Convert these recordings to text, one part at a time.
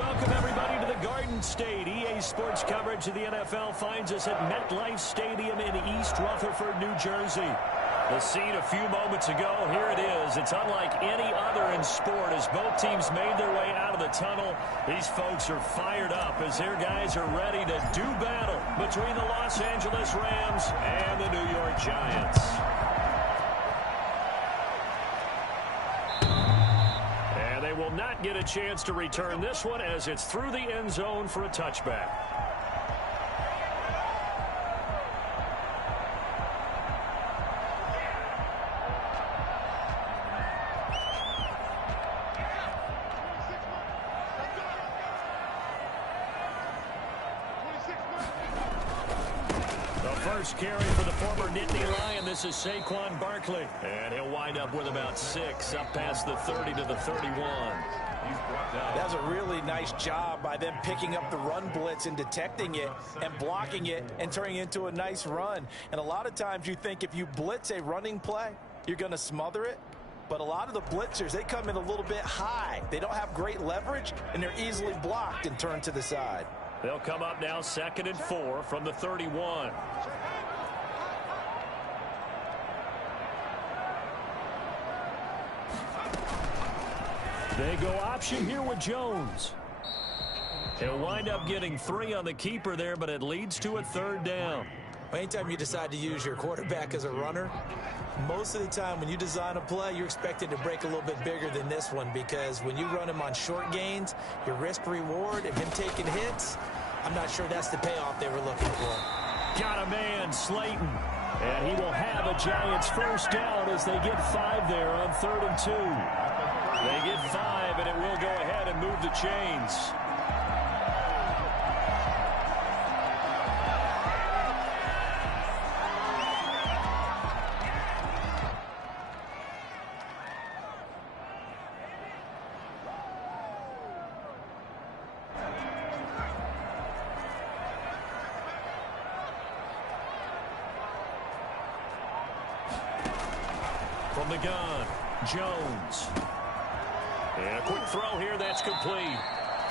welcome everybody to the Garden State. EA Sports coverage of the NFL finds us at MetLife Stadium in East Rutherford, New Jersey. The scene a few moments ago, here it is. It's unlike any other in sport as both teams made their way out of the tunnel. These folks are fired up as their guys are ready to do battle between the Los Angeles Rams and the New York Giants. And they will not get a chance to return this one as it's through the end zone for a touchback. First carry for the former Nittany Lion. This is Saquon Barkley. And he'll wind up with about 6 up past the 30 to the 31. That was a really nice job by them picking up the run blitz and detecting it and blocking it and turning it into a nice run. And a lot of times you think if you blitz a running play, you're going to smother it. But a lot of the blitzers, they come in a little bit high. They don't have great leverage, and they're easily blocked and turned to the side. They'll come up now 2nd and 4 from the 31. They go option here with Jones. He'll wind up getting 3 on the keeper there, but it leads to a 3rd down. Anytime you decide to use your quarterback as a runner, most of the time when you design a play, you're expected to break a little bit bigger than this one, because when you run him on short gains, your risk-reward and him taking hits, I'm not sure that's the payoff they were looking for. Got a man, Slayton. And he will have a Giants first down as they get 5 there on 3rd and 2. They get 5, and it will go ahead and move the chains. From the gun, Jones. And a quick throw here, that's complete.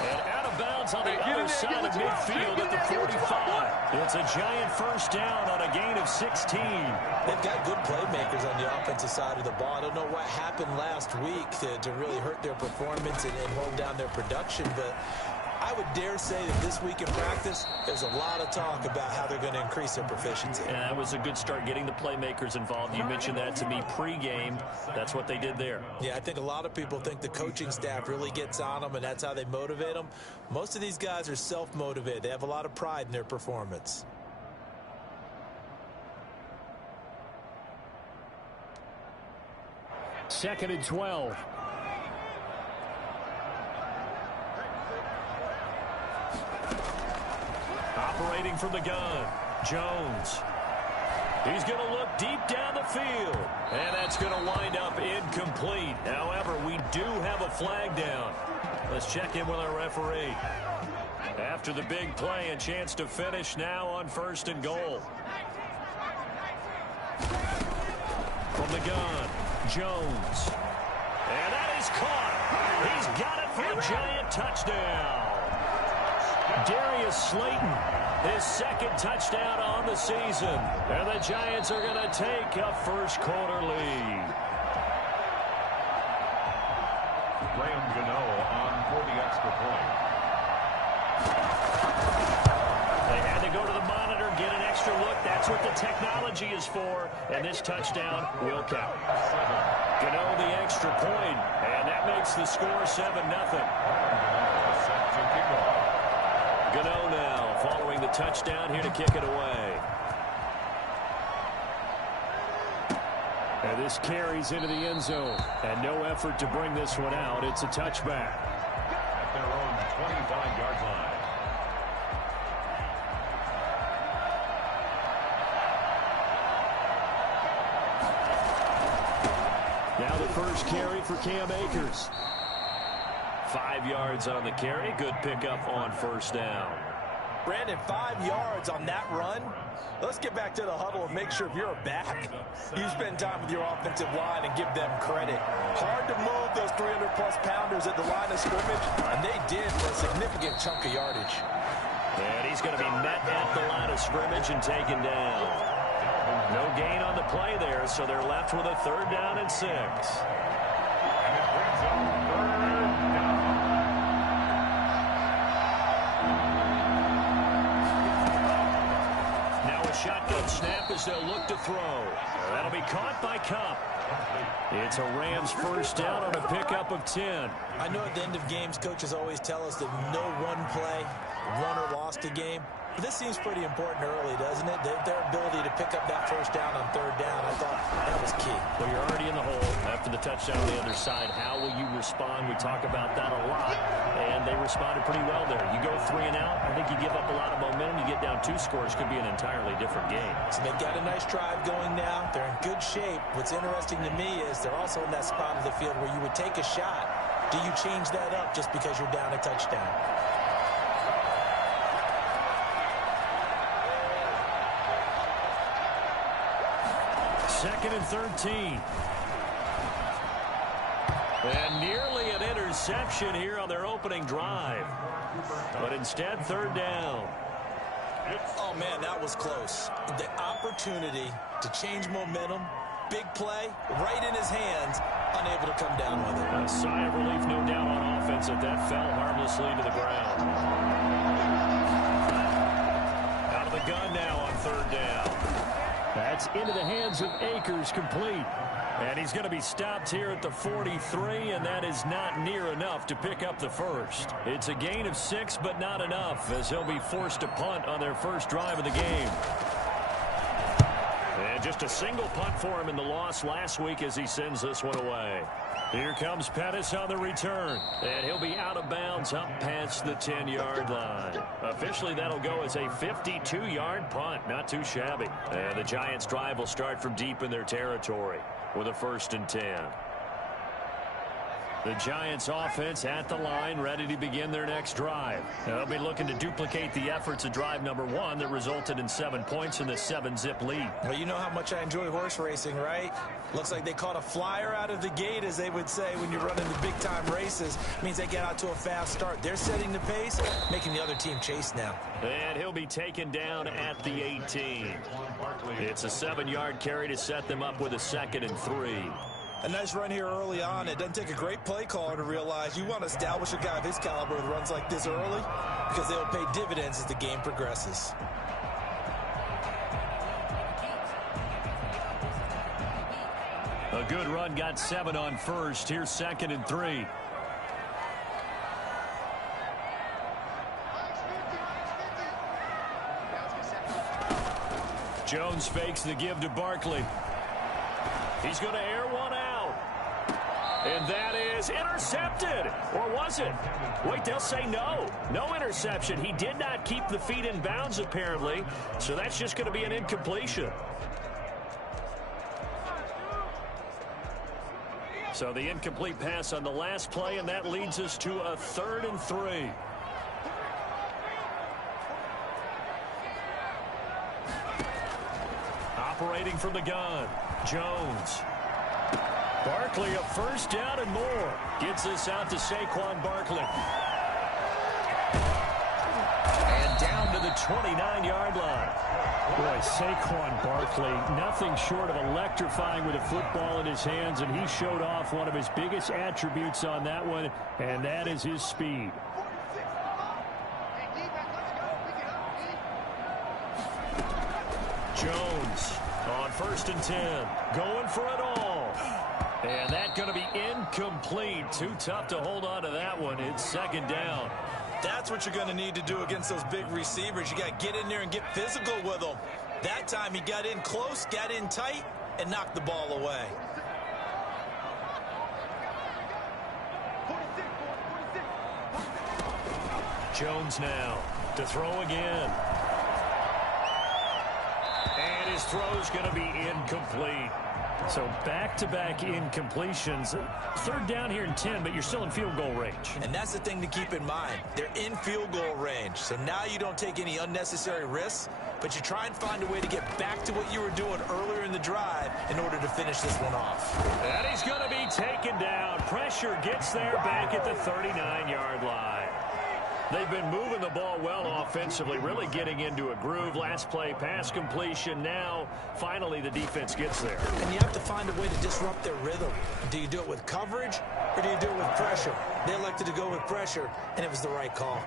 And out of bounds on the other side of midfield at the 45. It's a Giant first down on a gain of 16. They've got good playmakers on the offensive side of the ball. I don't know what happened last week to really hurt their performance and hold down their production, but I would dare say that this week in practice, there's a lot of talk about how they're going to increase their proficiency. Yeah, that was a good start getting the playmakers involved. You mentioned that to me pregame. That's what they did there. Yeah, I think a lot of people think the coaching staff really gets on them, and that's how they motivate them. Most of these guys are self-motivated. They have a lot of pride in their performance. Second and 12. Operating from the gun, Jones. He's going to look deep down the field. And that's going to wind up incomplete. However, we do have a flag down. Let's check in with our referee. After the big play, a chance to finish now on 1st and goal. From the gun, Jones. And that is caught. He's got it for a Giant touchdown. Darius Slayton, his 2nd touchdown on the season. And the Giants are going to take a first quarter lead. Graham Gano on for the extra point. They had to go to the monitor, get an extra look. That's what the technology is for. And this touchdown will count. Gano the extra point, and that makes the score 7-0. Gano now following the touchdown here to kick it away. And this carries into the end zone. And no effort to bring this one out. It's a touchback. At their own 25-yard line. Now the first carry for Cam Akers. 5 yards on the carry. Good pickup on 1st down. Brandon, 5 yards on that run. Let's get back to the huddle and make sure if you're a back, you spend time with your offensive line and give them credit. Hard to move those 300 400-plus pounders at the line of scrimmage, and they did for a significant chunk of yardage. And he's going to be met at the line of scrimmage and taken down. No gain on the play there, so they're left with a 3rd down and 6. Now a shotgun snap as they'll look to throw. That'll be caught by Kupp. It's a Rams 1st down on a pickup of 10. I know at the end of games, coaches always tell us that no one play won or lost a game. But this seems pretty important early, doesn't it? Their ability to pick up that 1st down on 3rd down, I thought that was key. Well, you're already in the hole after the touchdown on the other side. How will you respond? We talk about that a lot, and they responded pretty well there. You go 3 and out, I think you give up a lot of momentum. You get down 2 scores, could be an entirely different game. So they've got a nice drive going now. They're in good shape. What's interesting to me is they're also in that spot of the field where you would take a shot. Do you change that up just because you're down a touchdown? Second and 13. And nearly an interception here on their opening drive. But instead, 3rd down. Oh, man, that was close. The opportunity to change momentum, big play, right in his hands, unable to come down with it. A sigh of relief, no doubt, on offense that fell harmlessly to the ground. Out of the gun now on 3rd down. That's into the hands of Akers, complete. And he's going to be stopped here at the 43, and that is not near enough to pick up the 1st. It's a gain of 6, but not enough, as he'll be forced to punt on their 1st drive of the game. And just a single punt for him in the loss last week as he sends this one away. Here comes Pettis on the return, and he'll be out of bounds up past the 10-yard line. Officially, that'll go as a 52-yard punt. Not too shabby. And the Giants' drive will start from deep in their territory with a 1st and 10. The Giants offense at the line, ready to begin their next drive. They'll be looking to duplicate the efforts of drive number 1 that resulted in 7 points in the 7-zip lead. Well, you know how much I enjoy horse racing, right? Looks like they caught a flyer out of the gate, as they would say when you're running the big-time races. Means they get out to a fast start. They're setting the pace, making the other team chase now. And he'll be taken down at the 18. It's a 7-yard carry to set them up with a 2nd and 3. A nice run here early on. It doesn't take a great play caller to realize you want to establish a guy of his caliber with runs like this early, because they will pay dividends as the game progresses. A good run, got 7 on 1st. Here's 2nd and 3. Jones fakes the give to Barkley. He's going to air one out. And that is intercepted. Or was it? Wait, they'll say no. No interception. He did not keep the feet in bounds, apparently. So that's just going to be an incompletion. So the incomplete pass on the last play, and that leads us to a 3rd and 3. Operating from the gun, Jones. Barkley, a 1st down and more. Gets this out to Saquon Barkley. And down to the 29-yard line. Boy, Saquon Barkley, nothing short of electrifying with a football in his hands, and he showed off one of his biggest attributes on that one, and that is his speed. Jones on 1st and 10, going for it all. And that's going to be incomplete. Too tough to hold on to that one. It's 2nd down. That's what you're going to need to do against those big receivers. You got to get in there and get physical with them. That time he got in close, got in tight, and knocked the ball away. Jones now to throw again. And his throw's going to be incomplete. So back-to-back incompletions. Third down here in 10, but you're still in field goal range. And that's the thing to keep in mind. They're in field goal range. So now you don't take any unnecessary risks, but you try and find a way to get back to what you were doing earlier in the drive in order to finish this one off. And he's going to be taken down. Pressure gets there back at the 39-yard line. They've been moving the ball well offensively, really getting into a groove. Last play, pass completion. Now, finally, the defense gets there. And you have to find a way to disrupt their rhythm. Do you do it with coverage, or do you do it with pressure? They elected to go with pressure, and it was the right call.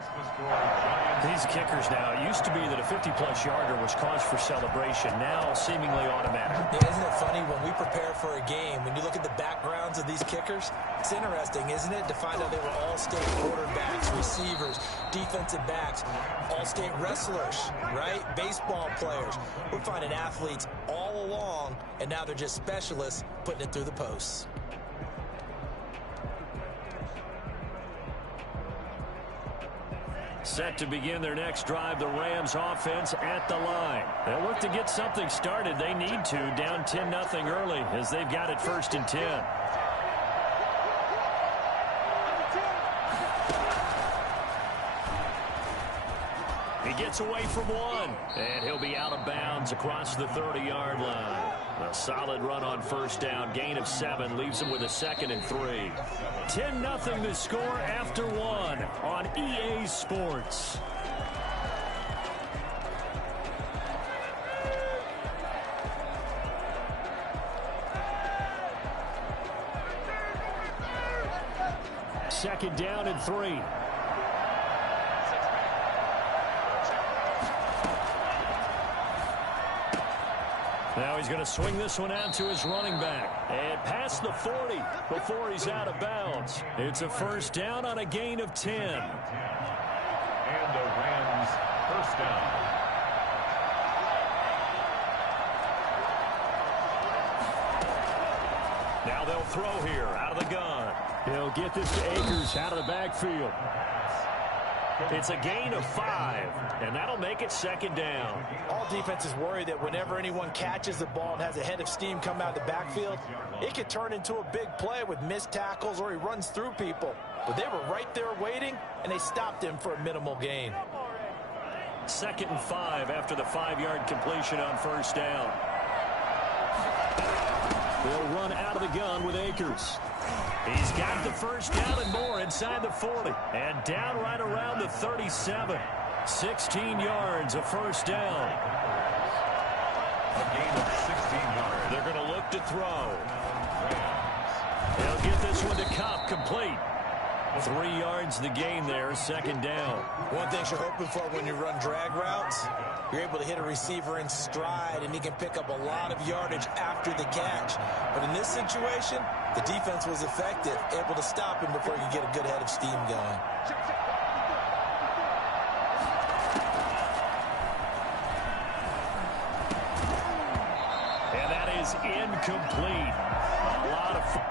These kickers now, it used to be that a 50-plus yarder was cause for celebration. Now, seemingly automatic. Yeah, isn't it funny, when we prepare for a game, when you look at the backgrounds of these kickers, it's interesting, isn't it, to find out they were all-state quarterbacks, receivers, defensive backs, all-state wrestlers, right? Baseball players. We're finding athletes all along, and now they're just specialists putting it through the posts. Set to begin their next drive, the Rams offense at the line. They'll look to get something started. They need to, down 10-0 early as they've got it 1st and 10. He gets away from one, and he'll be out of bounds across the 30-yard line. A solid run on 1st down, gain of 7, leaves him with a 2nd and 3. 10-0 the score after 1 on EA Sports. Second down and 3. Now he's going to swing this one out to his running back. And past the 40 before he's out of bounds. It's a 1st down on a gain of 10. And the Rams 1st down. Now they'll throw here out of the gun. He'll get this to Akers out of the backfield. It's a gain of 5, and that'll make it 2nd down. All defenses worry that whenever anyone catches the ball and has a head of steam come out of the backfield, it could turn into a big play with missed tackles or he runs through people. But they were right there waiting, and they stopped him for a minimal gain. 2nd and 5 after the 5-yard completion on 1st down. They'll run out of the gun with Akers. He's got the 1st down and more inside the 40. And down right around the 37. 16 yards, a 1st down. A gain of 16 yards. They're going to look to throw. They'll get this one to Cobb, complete. 3 yards the gain there, 2nd down. One thing you're hoping for when you run drag routes, you're able to hit a receiver in stride, and he can pick up a lot of yardage after the catch. But in this situation, the defense was effective, able to stop him before he could get a good head of steam going. And that is incomplete. A lot of fun.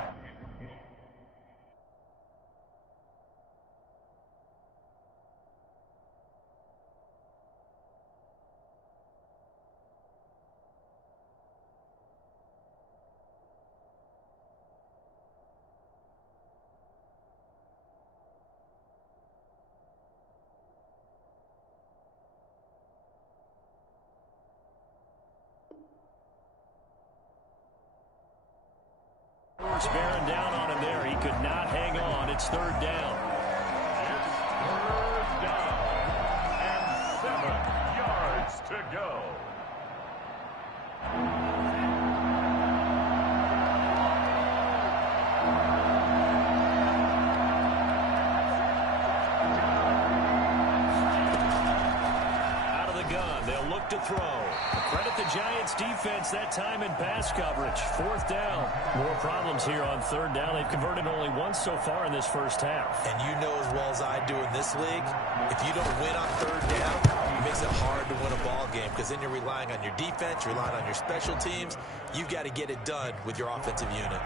Bearing down on him there. He could not hang on. It's 3rd down. It's 3rd down and 7 yards to go. Out of the gun. They'll look to throw. Credit the Giants defense that time in pass coverage. 4th down. More problems here on 3rd down. They've converted only once so far in this 1st half. And you know as well as I do in this league, if you don't win on 3rd down, it makes it hard to win a ball game because then you're relying on your defense, you're relying on your special teams. You've got to get it done with your offensive unit.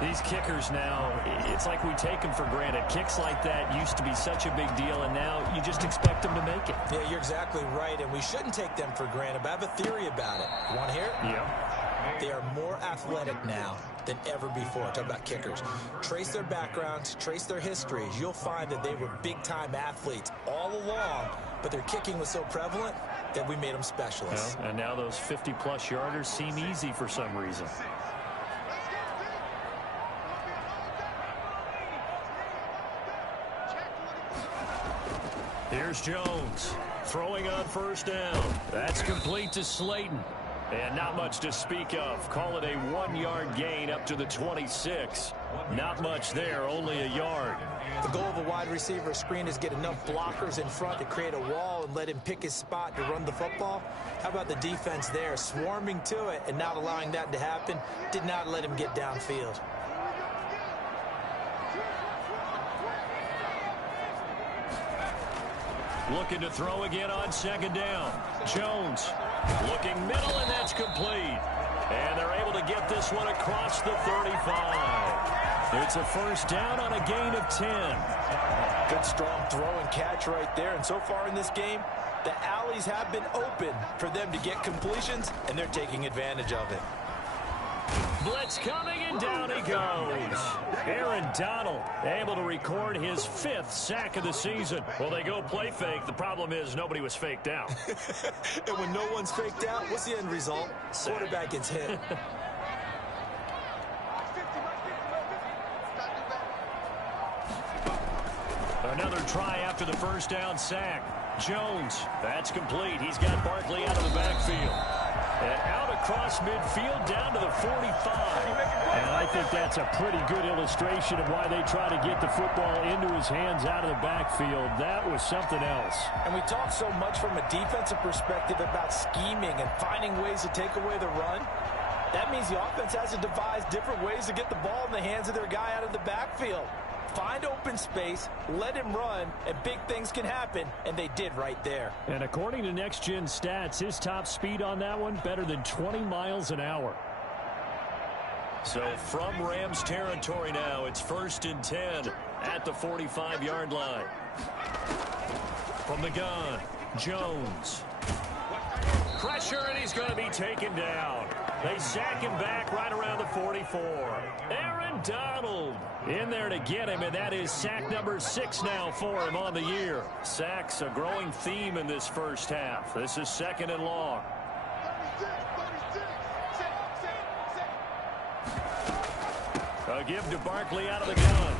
These kickers now, it's like we take them for granted. Kicks like that used to be such a big deal, and now you just expect them to make it. Yeah, you're exactly right, and we shouldn't take them for granted, but I have a theory about it. You want to hear it? Yeah. They are more athletic now than ever before. Talk about kickers. Trace their backgrounds, trace their histories. You'll find that they were big-time athletes all along, but their kicking was so prevalent that we made them specialists. Well, and now those 50-plus yarders seem easy for some reason. Here's Jones throwing on first down. That's complete to Slayton. And not much to speak of. Call it a 1-yard gain up to the 26. Not much there, only a yard. The goal of a wide receiver screen is get enough blockers in front to create a wall and let him pick his spot to run the football. How about the defense there, swarming to it and not allowing that to happen? Did not let him get downfield. Looking to throw again on second down. Jones looking middle, and that's complete. And they're able to get this one across the 35. It's a first down on a gain of 10. Good strong throw and catch right there. And so far in this game, the alleys have been open for them to get completions, and they're taking advantage of it. Blitz coming, and down he goes. Aaron Donald able to record his 5th sack of the season. Well, they go play fake. The problem is nobody was faked out. And when no one's faked out, what's the end result? Quarterback gets hit. Another try after the first down sack. Jones, that's complete. He's got Barkley out of the backfield. And out across midfield down to the 45. And I think that's a pretty good illustration of why they try to get the football into his hands out of the backfield. That was something else. And we talk so much from a defensive perspective about scheming and finding ways to take away the run. That means the offense has to devise different ways to get the ball in the hands of their guy out of the backfield. Find open space, let him run, and big things can happen, and they did right there. And according to Next Gen Stats, his top speed on that one, better than 20 miles an hour. So from Rams territory now, it's 1st and 10 at the 45-yard line. From the gun, Jones. Pressure, and he's going to be taken down. They sack him back right around the 44. Aaron Donald in there to get him, and that is sack number 6 now for him on the year. Sacks a growing theme in this first half. This is 2nd and long. A give to Barkley out of the gun.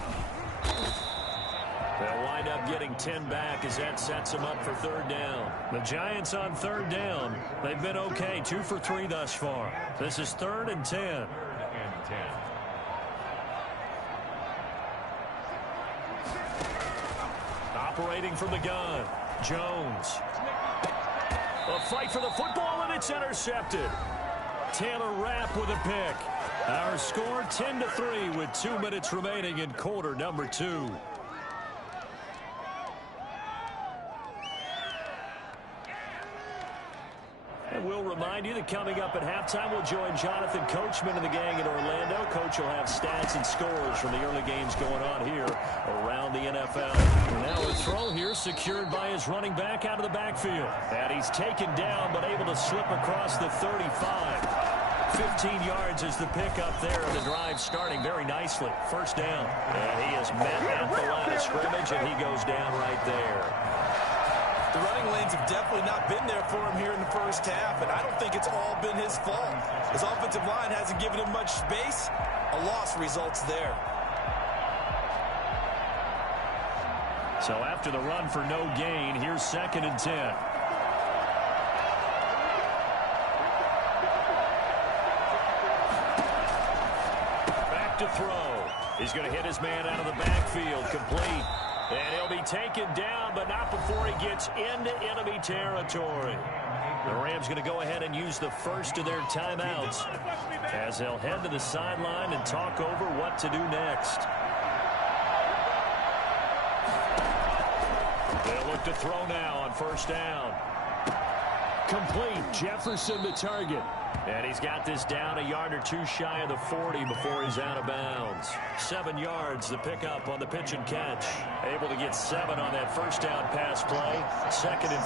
They'll wind up getting 10 back as that sets them up for 3rd down. The Giants on 3rd down. They've been okay, 2 for 3 thus far. This is 3rd and 10. Operating from the gun, Jones. A fight for the football, and it's intercepted. Taylor Rapp with a pick. Our score 10-3 with 2 minutes remaining in quarter number 2. And we'll remind you that coming up at halftime, we'll join Jonathan Coachman and the gang in Orlando. Coach will have stats and scores from the early games going on here around the NFL. Now a throw here secured by his running back out of the backfield. And he's taken down but able to slip across the 35. 15 yards is the pickup there, and the drive starting very nicely. First down. And he is met at the line of scrimmage, and he goes down right there. The running lanes have definitely not been there for him here in the first half, and I don't think it's all been his fault. His offensive line hasn't given him much space. A loss results there. So after the run for no gain, here's 2nd and 10. Back to throw. He's going to hit his man out of the backfield, complete. And he'll be taken down, but not before he gets into enemy territory. The Rams going to go ahead and use the first of their timeouts as they'll head to the sideline and talk over what to do next. They'll look to throw now on first down. Complete. Jefferson the target. And he's got this down a yard or 2 shy of the 40 before he's out of bounds. 7 yards, the pickup on the pitch and catch. Able to get 7 on that first down pass play. 2nd and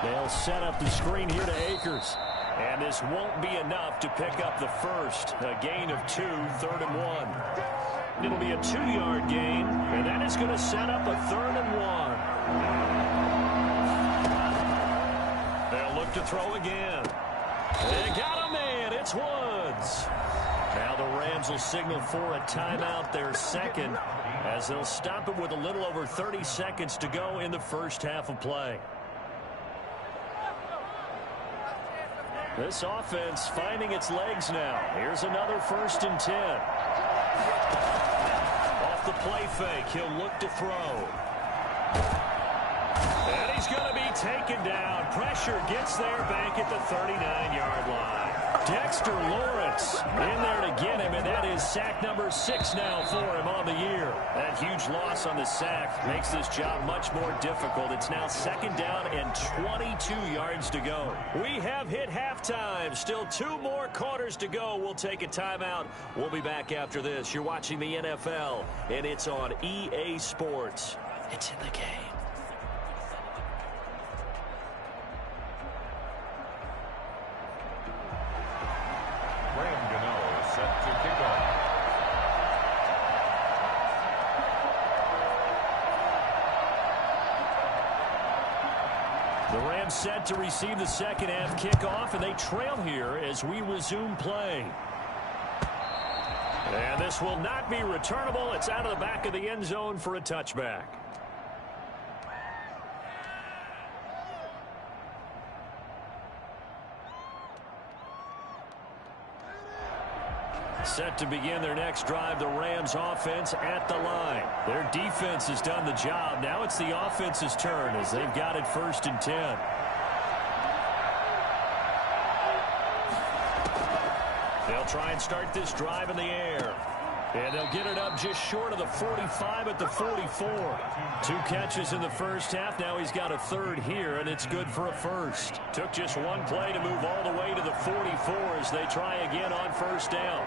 3. They'll set up the screen here to Akers. And this won't be enough to pick up the first. A gain of 2, 3rd and 1. It'll be a 2-yard gain, and then it's going to set up a 3rd and 1. They'll look to throw again. They got a man. It's Woods. Now the Rams will signal for a timeout, their second, as they'll stop it with a little over 30 seconds to go in the first half of play. This offense finding its legs now. Here's another 1st and 10. Off the play fake, he'll look to throw. And he's going to be taken down. Pressure gets there back at the 39-yard line. Dexter Lawrence in there to get him, and that is sack number 6 now for him on the year. That huge loss on the sack makes this job much more difficult. It's now 2nd down and 22 yards to go. We have hit halftime. Still 2 more quarters to go. We'll take a timeout. We'll be back after this. You're watching the NFL, and it's on EA Sports. It's in the game. The Rams set to receive the second half kickoff, and they trail here as we resume play. And this will not be returnable. It's out of the back of the end zone for a touchback. Set to begin their next drive, the Rams offense at the line. Their defense has done the job. Now it's the offense's turn as they've got it 1st and 10. They'll try and start this drive in the air. And they'll get it up just short of the 45 at the 44. 2 catches in the first half. Now he's got a 3rd here, and it's good for a 1st. Took just 1 play to move all the way to the 44 as they try again on 1st down.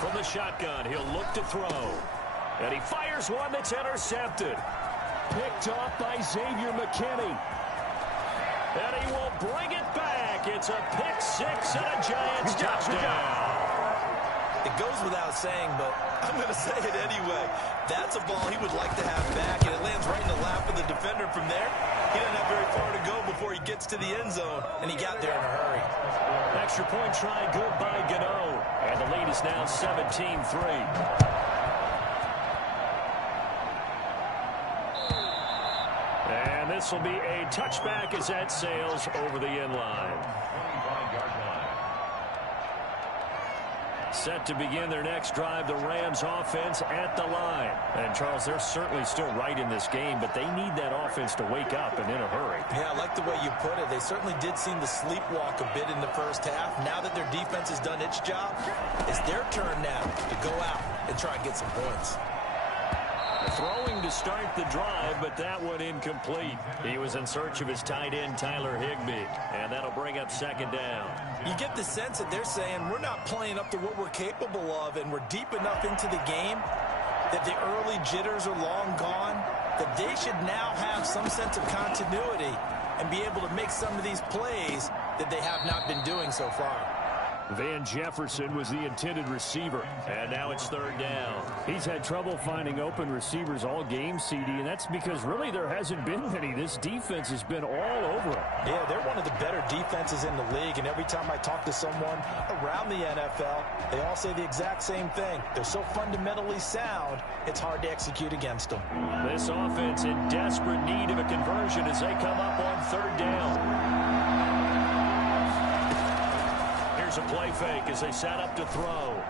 From the shotgun, he'll look to throw. And he fires one that's intercepted. Picked off by Xavier McKinney. And he will bring it back. It's a pick 6 and a Giants touchdown. It goes without saying, but I'm going to say it anyway. That's a ball he would like to have back, and it lands right in the lap of the defender from there. He doesn't have very far to go before he gets to the end zone, and he got there in a hurry. Extra point try good by Gano. And the lead is now 17-3. And this will be a touchback as that sails over the end line. Set to begin their next drive, the Rams offense at the line. And, Charles, they're certainly still right in this game, but they need that offense to wake up and in a hurry. Yeah, I like the way you put it. They certainly did seem to sleepwalk a bit in the first half. Now that their defense has done its job, it's their turn now to go out and try and get some points. Throwing to start the drive, but that one incomplete. He was in search of his tight end, Tyler Higbee, and that'll bring up 2nd down. You get the sense that they're saying we're not playing up to what we're capable of, and we're deep enough into the game that the early jitters are long gone, that they should now have some sense of continuity and be able to make some of these plays that they have not been doing so far. Van Jefferson was the intended receiver, and now it's 3rd down. He's had trouble finding open receivers all game, CD, and that's because really there hasn't been many. This defense has been all over him. Yeah, they're one of the better defenses in the league, and every time I talk to someone around the NFL, they all say the exact same thing. They're so fundamentally sound, it's hard to execute against them. This offense in desperate need of a conversion as they come up on 3rd down. Here's a play fake as they set up to throw.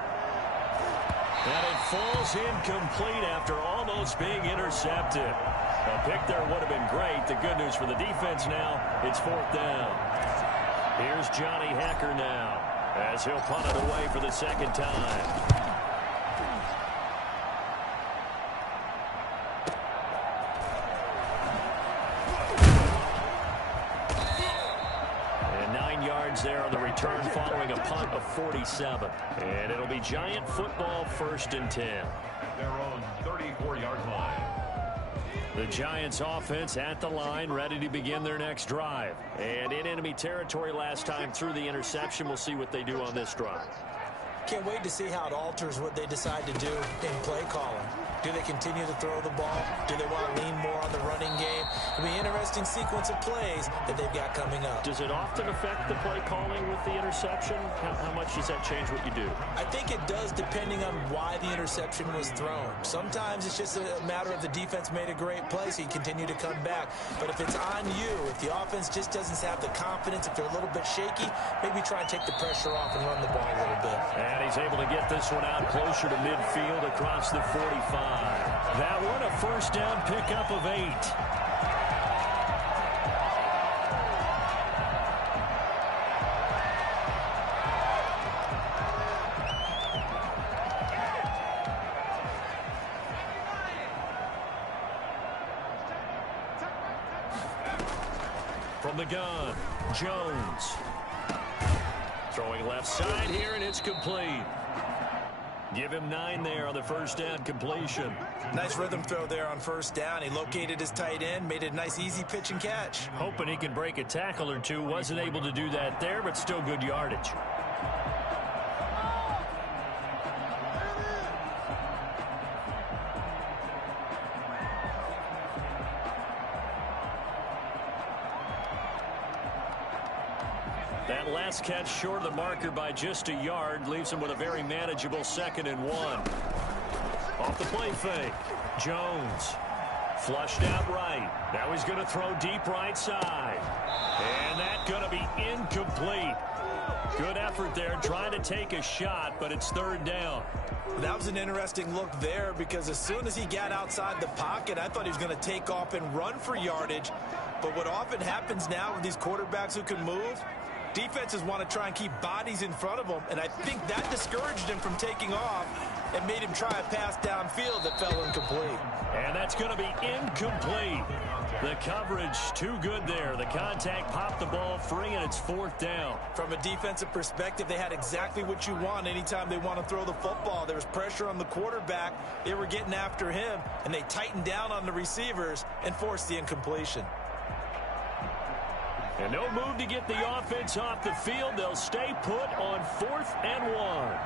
And it falls incomplete after almost being intercepted. A pick there would have been great. The good news for the defense now, it's 4th down. Here's Johnny Hekker now as he'll punt it away for the 2nd time. And 9 yards there on return following a punt of 47. And it'll be Giant football, 1st and 10. Their own 34-yard line. The Giants offense at the line, ready to begin their next drive. And in enemy territory last time through the interception. We'll see what they do on this drive. Can't wait to see how it alters what they decide to do in play calling. Do they continue to throw the ball? Do they want to lean more on the running game? It'll be an interesting sequence of plays that they've got coming up. Does it often affect the play calling with the interception? How much does that change what you do? I think it does, depending on why the interception was thrown. Sometimes it's just a matter of the defense made a great play, so you continue to come back. But if it's on you, if the offense just doesn't have the confidence, if they're a little bit shaky, maybe try and take the pressure off and run the ball a little bit. And he's able to get this one out closer to midfield across the 45. That one a 1st down pickup of 8. From the gun, Jones. Throwing left side here, and it's complete. Give him 9 there on the 1st down completion. Nice rhythm throw there on 1st down. He located his tight end, made it a nice easy pitch and catch. Hoping he can break a tackle or two. Wasn't able to do that there, but still good yardage. That last catch short of the marker by just a yard leaves him with a very manageable 2nd and 1. Off the play fake. Jones flushed out right. Now he's going to throw deep right side. And that's going to be incomplete. Good effort there trying to take a shot, but it's 3rd down. That was an interesting look there because as soon as he got outside the pocket, I thought he was going to take off and run for yardage. But what often happens now with these quarterbacks who can move, defenses want to try and keep bodies in front of them, and I think that discouraged him from taking off and made him try a pass downfield that fell incomplete. And that's going to be incomplete. The coverage too good there. The contact popped the ball free, and it's 4th down. From a defensive perspective, they had exactly what you want anytime they want to throw the football. There was pressure on the quarterback. They were getting after him, and they tightened down on the receivers and forced the incompletion. And no move to get the offense off the field. They'll stay put on 4th and 1.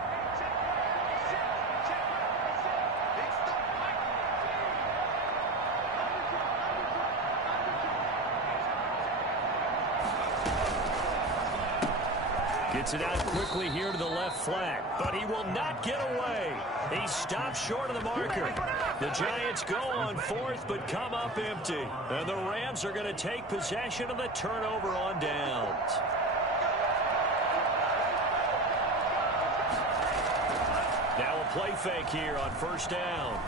Gets it out quickly here to the left flat, but he will not get away. He stops short of the marker. The Giants go on 4th, but come up empty. And the Rams are going to take possession of the turnover on downs. Now a play fake here on 1st down.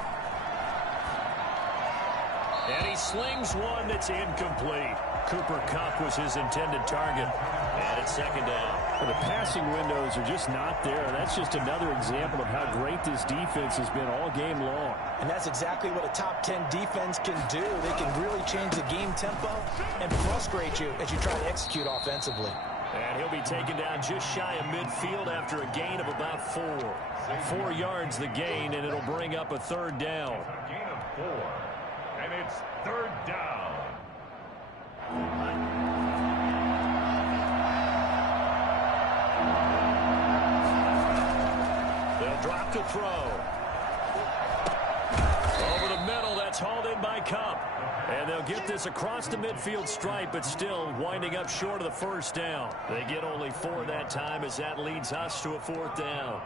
And he slings one that's incomplete. Cooper Kupp was his intended target. And it's 2nd down. Well, the passing windows are just not there. That's just another example of how great this defense has been all game long. And that's exactly what a top 10 defense can do. They can really change the game tempo and frustrate you as you try to execute offensively. And he'll be taken down just shy of midfield after a gain of about 4. 4 yards the gain, and it'll bring up a 3rd down. A gain of 4. And it's 3rd down. They'll drop to throw. Over the middle, that's hauled in by Kupp. And they'll get this across the midfield stripe, but still winding up short of the 1st down. They get only 4 that time as that leads us to a 4th down.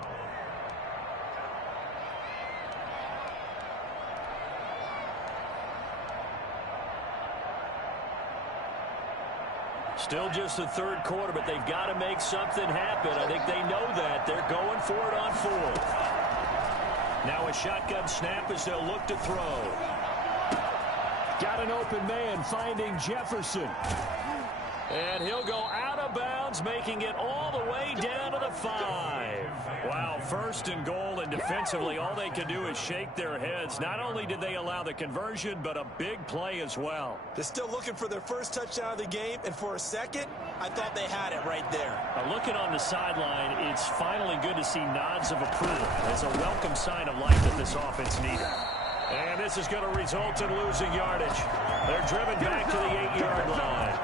Still just the 3rd quarter, but they've got to make something happen. I think they know that. They're going for it on 4th. Now a shotgun snap as they'll look to throw. Got an open man finding Jefferson. And he'll go out of bounds, making it all the way down to the 5. Wow, first and goal, and defensively, all they could do is shake their heads. Not only did they allow the conversion, but a big play as well. They're still looking for their first touchdown of the game, and for a second, I thought they had it right there. Looking on the sideline, it's finally good to see nods of approval. It's a welcome sign of life that this offense needed. And this is going to result in losing yardage. They're driven back to the 8-yard line.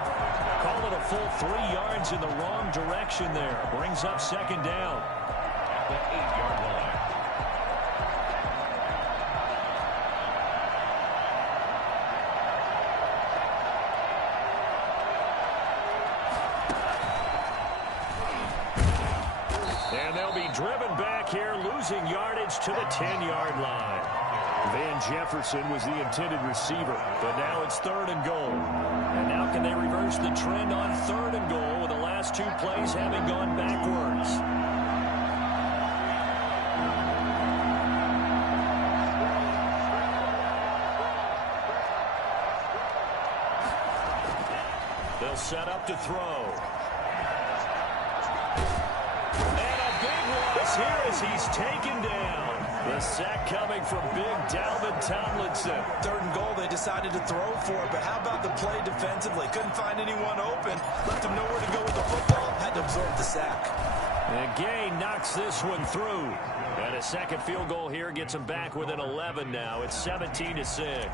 Call it a full 3 yards in the wrong direction there. Brings up second down. At the 8-yard line. And they'll be driven back here, losing yardage to the 10-yard line. Van Jefferson was the intended receiver, but now it's 3rd and goal. And now can they reverse the trend on 3rd and goal with the last 2 plays having gone backwards? They'll set up to throw. And a big loss here as he's taken down. The sack coming from big Dalvin Tomlinson. 3rd and goal, they decided to throw for it, but how about the play defensively? Couldn't find anyone open. Left him nowhere to go with the football. Had to absorb the sack. And Gay knocks this one through. And a second field goal here gets him back within 11 now. It's 17-6.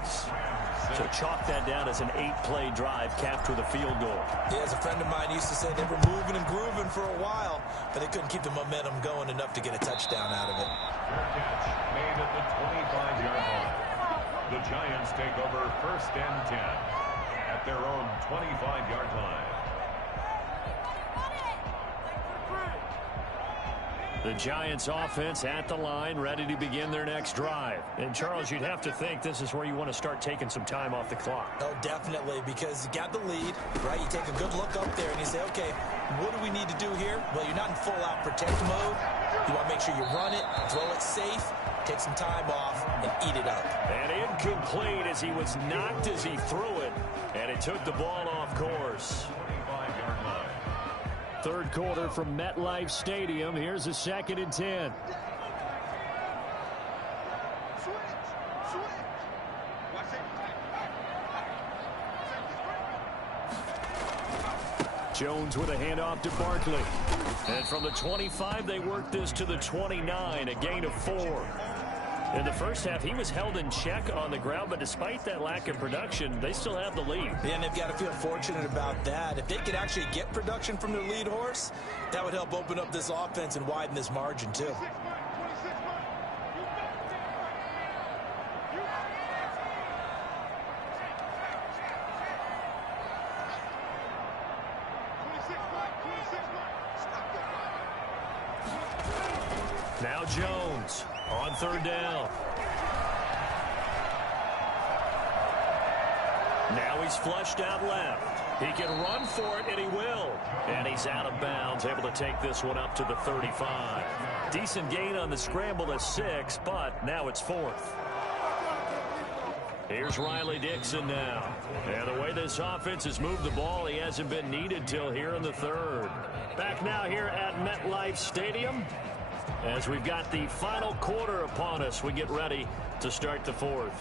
So chalk that down as an 8-play drive capped with a field goal. Yeah, as a friend of mine used to say, they were moving and grooving for a while, but they couldn't keep the momentum going enough to get a touchdown out of it. Catch made at the 25-yard line. The Giants take over 1st and 10 at their own 25-yard line. The Giants offense at the line, ready to begin their next drive. And Charles, you'd have to think this is where you want to start taking some time off the clock. Oh, definitely, because you got the lead, right? You take a good look up there and you say, okay, what do we need to do here? Well, you're not in full-out protect mode. You want to make sure you run it, throw it safe, take some time off, and eat it up. And incomplete as he was knocked as he threw it, and it took the ball off course. 25-yard line. 3rd quarter from MetLife Stadium. Here's a 2nd and 10. Jones with a handoff to Barkley. And from the 25, they work this to the 29, a gain of 4. In the first half, he was held in check on the ground, but despite that lack of production, they still have the lead. Yeah, and they've got to feel fortunate about that. If they could actually get production from their lead horse, that would help open up this offense and widen this margin, too. Now Jones on 3rd down. Now he's flushed out left. He can run for it, and he will. And he's out of bounds, able to take this one up to the 35. Decent gain on the scramble to 6, but now it's 4th. Here's Riley Dixon now. And the way this offense has moved the ball, he hasn't been needed till here in the 3rd. Back now here at MetLife Stadium. As we've got the final quarter upon us, we get ready to start the 4th.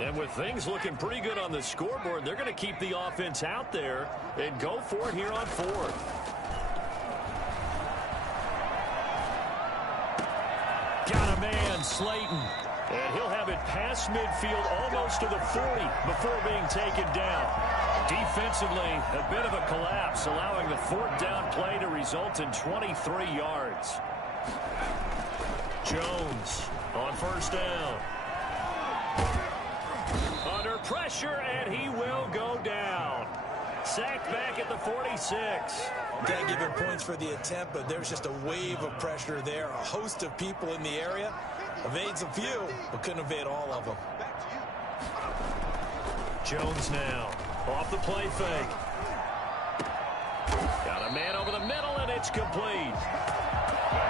And with things looking pretty good on the scoreboard, they're going to keep the offense out there and go for it here on 4th. Got a man, Slayton. And he'll have it past midfield almost to the 40 before being taken down. Defensively, a bit of a collapse, allowing the 4th down play to result in 23 yards. Jones on 1st down. Under pressure, and he will go down. Sacked back at the 46. Can't give him points for the attempt, but there's just a wave of pressure there. A host of people in the area. Evades a few, but couldn't evade all of them. Jones now off the play fake. Got a man over the middle, and it's complete.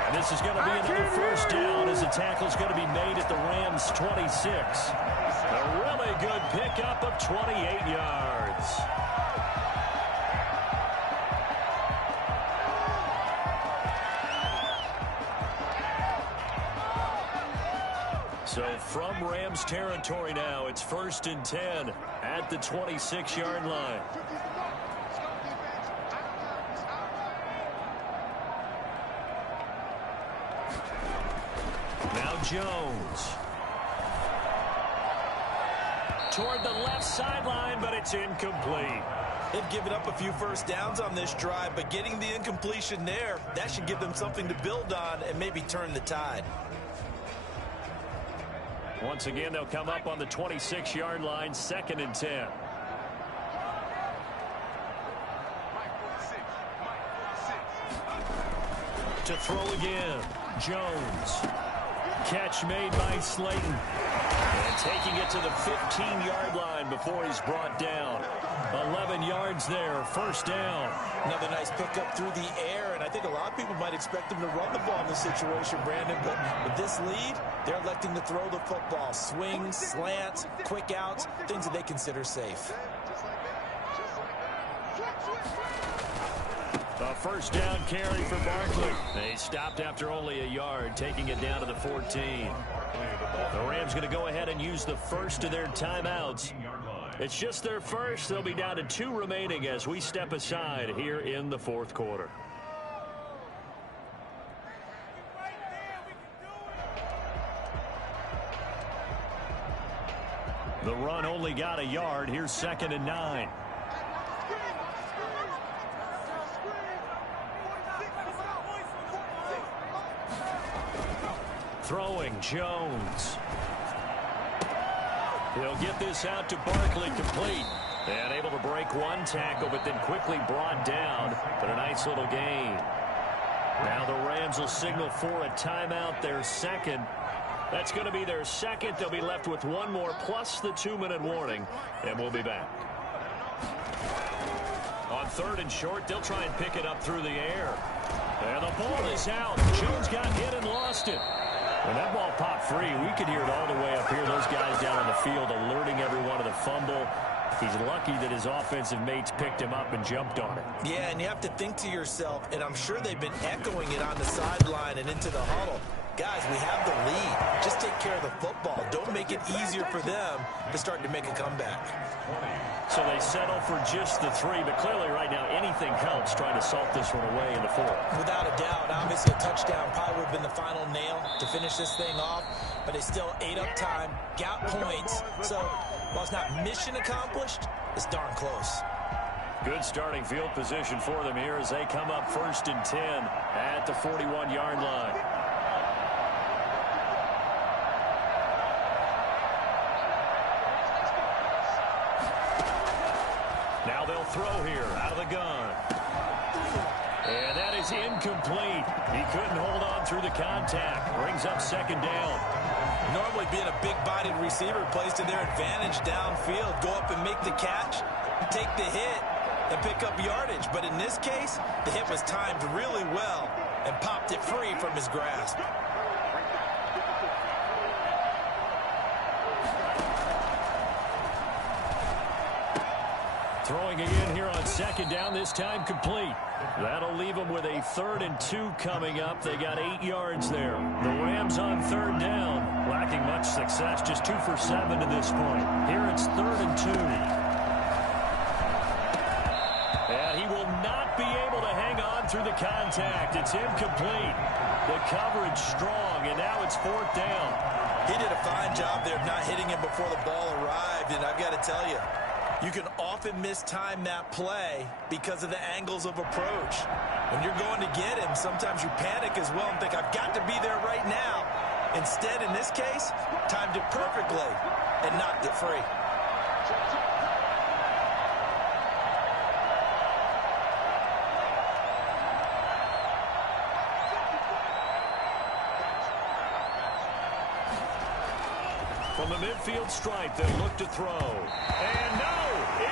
And this is going to be another first down as the tackle's going to be made at the Rams' 26. A really good pickup of 28 yards. So from Rams territory now, it's 1st and 10 at the 26-yard line. Now Jones. Toward the left sideline, but it's incomplete. They've given up a few first downs on this drive, but getting the incompletion there, that should give them something to build on and maybe turn the tide. Once again, they'll come up on the 26-yard line, 2nd and 10. To throw again, Jones. Catch made by Slayton. And taking it to the 15-yard line before he's brought down. 11 yards there, 1st down. Another nice pickup through the air, and I think a lot of people might expect them to run the ball in this situation, Brandon, but with this lead, they're electing to throw the football. Swings, slants, quick outs, things that they consider safe. A 1st down carry for Barkley. They stopped after only a yard, taking it down to the 14. The Rams going to go ahead and use the first of their timeouts. It's just their first. They'll be down to 2 remaining as we step aside here in the 4th quarter. The run only got a yard. Here's 2nd and 9. Throwing, Jones. He'll get this out to Barkley, complete. And able to break one tackle, but then quickly brought down. But a nice little gain. Now the Rams will signal for a timeout, their second. That's going to be their second. They'll be left with one more, plus the 2-minute warning. And we'll be back. On 3rd and short, they'll try and pick it up through the air. And the ball is out. Jones got hit and lost it. When that ball popped free, we could hear it all the way up here. Those guys down on the field alerting everyone of the fumble. He's lucky that his offensive mates picked him up and jumped on it. Yeah, and you have to think to yourself, and I'm sure they've been echoing it on the sideline and into the huddle. Guys, we have the lead. Just take care of the football. Don't make it easier for them to start to make a comeback. So they settle for just the 3, but clearly right now anything helps trying to salt this one away in the 4th. Without a doubt, obviously a touchdown probably would have been the final nail to finish this thing off, but they still ate up time, got points, so while it's not mission accomplished, it's darn close. Good starting field position for them here as they come up 1st and 10 at the 41-yard line. Now they'll throw here out of the gun. And that is incomplete. He couldn't hold on through the contact. Brings up 2nd down. Normally being a big-bodied receiver plays to their advantage downfield. Go up and make the catch, take the hit, and pick up yardage. But in this case, the hit was timed really well and popped it free from his grasp. Throwing again here on 2nd down, this time complete. That'll leave them with a 3rd and 2 coming up. They got 8 yards there. The Rams on 3rd down, lacking much success, just 2 for 7 to this point. Here it's 3rd and 2. And he will not be able to hang on through the contact. It's incomplete. The coverage strong, and now it's 4th down. He did a fine job there of not hitting him before the ball arrived, and I've got to tell you, you can often mistime that play because of the angles of approach. When you're going to get him, sometimes you panic as well and think, I've got to be there right now. Instead, in this case, timed it perfectly and knocked it free. From the midfield stripe, they'll look to throw. And no,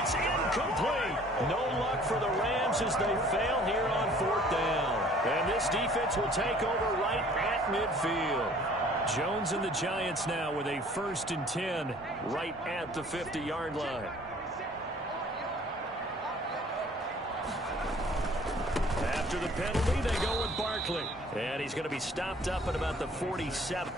it's incomplete. No luck for the Rams as they fail here on 4th down. And this defense will take over right at midfield. Jones and the Giants now with a 1st and 10 right at the 50-yard line. After the penalty, they go with Barkley. And he's going to be stopped up at about the 47.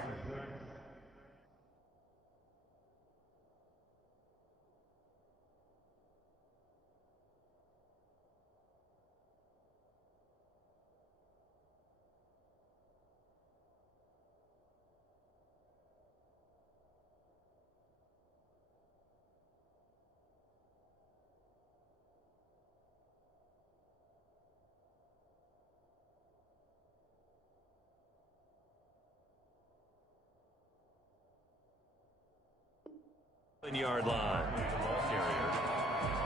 Yard line.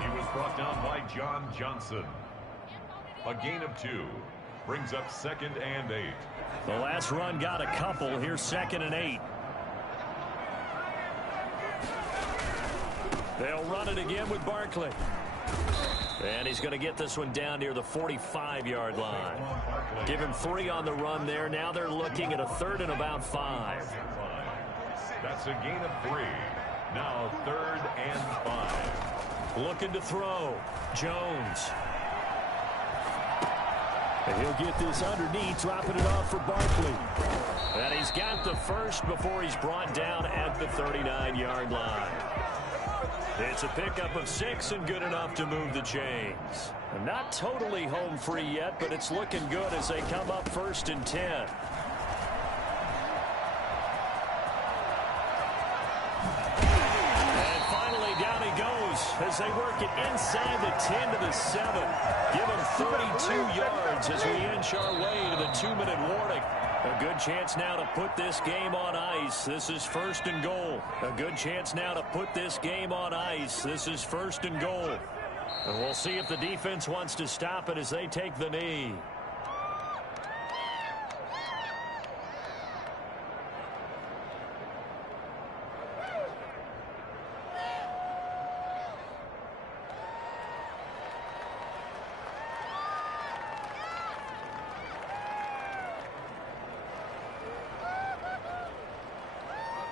He was brought down by John Johnson. A gain of 2 brings up 2nd and 8. The last run got a couple. Here's 2nd and 8. They'll run it again with Barkley. And he's going to get this one down near the 45-yard line. Give him 3 on the run there. Now they're looking at a 3rd and about 5. That's a gain of 3. Now 3rd and 5. Looking to throw. Jones. And he'll get this underneath, dropping it off for Barkley. And he's got the first before he's brought down at the 39-yard line. It's a pickup of 6 and good enough to move the chains. Not totally home free yet, but it's looking good as they come up 1st and 10. As they work it inside the 10 to the 7. Give them 32 yards as we inch our way to the 2-minute warning. A good chance now to put this game on ice. This is 1st and goal. A good chance now to put this game on ice. This is 1st and goal. And we'll see if the defense wants to stop it as they take the knee.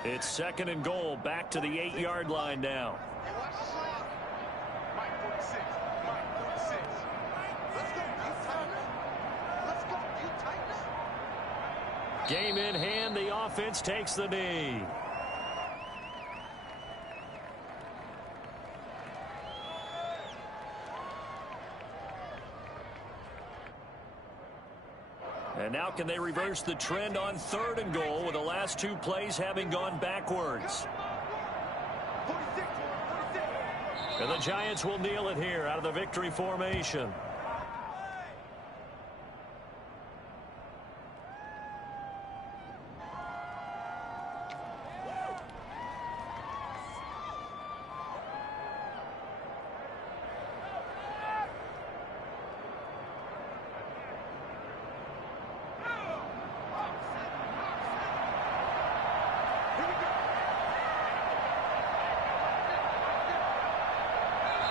It's 2nd and goal, back to the 8-yard line now. Game in hand, the offense takes the knee. And now can they reverse the trend on 3rd and goal with the last 2 plays having gone backwards? And the Giants will kneel it here out of the victory formation.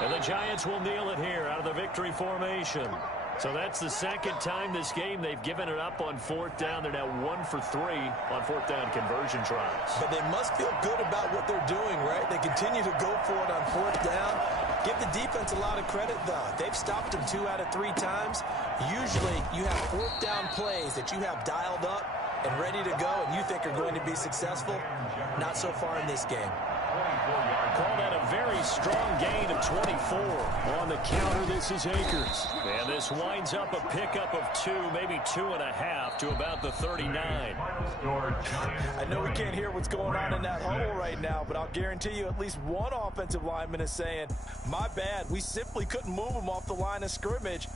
And the Giants will kneel it here out of the victory formation. So that's the 2nd time this game they've given it up on 4th down. They're now 1 for 3 on 4th down conversion tries. But they must feel good about what they're doing, right? They continue to go for it on 4th down. Give the defense a lot of credit, though. They've stopped them 2 out of 3 times. Usually you have 4th down plays that you have dialed up and ready to go and you think are going to be successful. Not so far in this game. Call that a very strong gain of 24. On the counter, this is Akers. And this winds up a pickup of 2, maybe 2.5 to about the 39. I know we can't hear what's going on in that hole right now, but I'll guarantee you at least one offensive lineman is saying, my bad, we simply couldn't move him off the line of scrimmage.